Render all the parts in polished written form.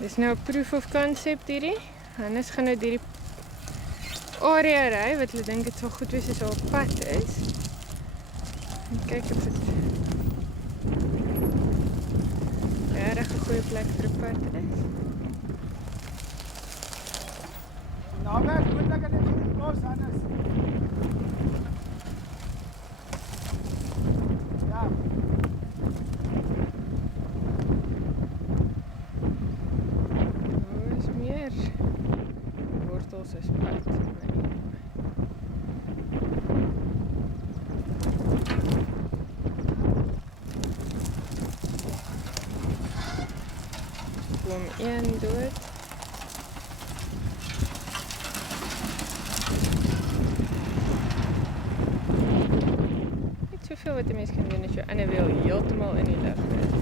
Dis nou 'n proof of concept hierdie. Hannes gaan nou hierdie area ry wat hulle dink dit sal goed wees as daar 'n pad is. En kyk of dit regtig 'n goeie plek vir 'n pad is. Nou maar goed dat dit goed los Hannes. Ja. Daar is meer wortels as pad. Boom 1 dood. Niet zoveel wat de mens kan doen als je ander wiel heeltemal in die lucht is.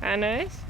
Hannes?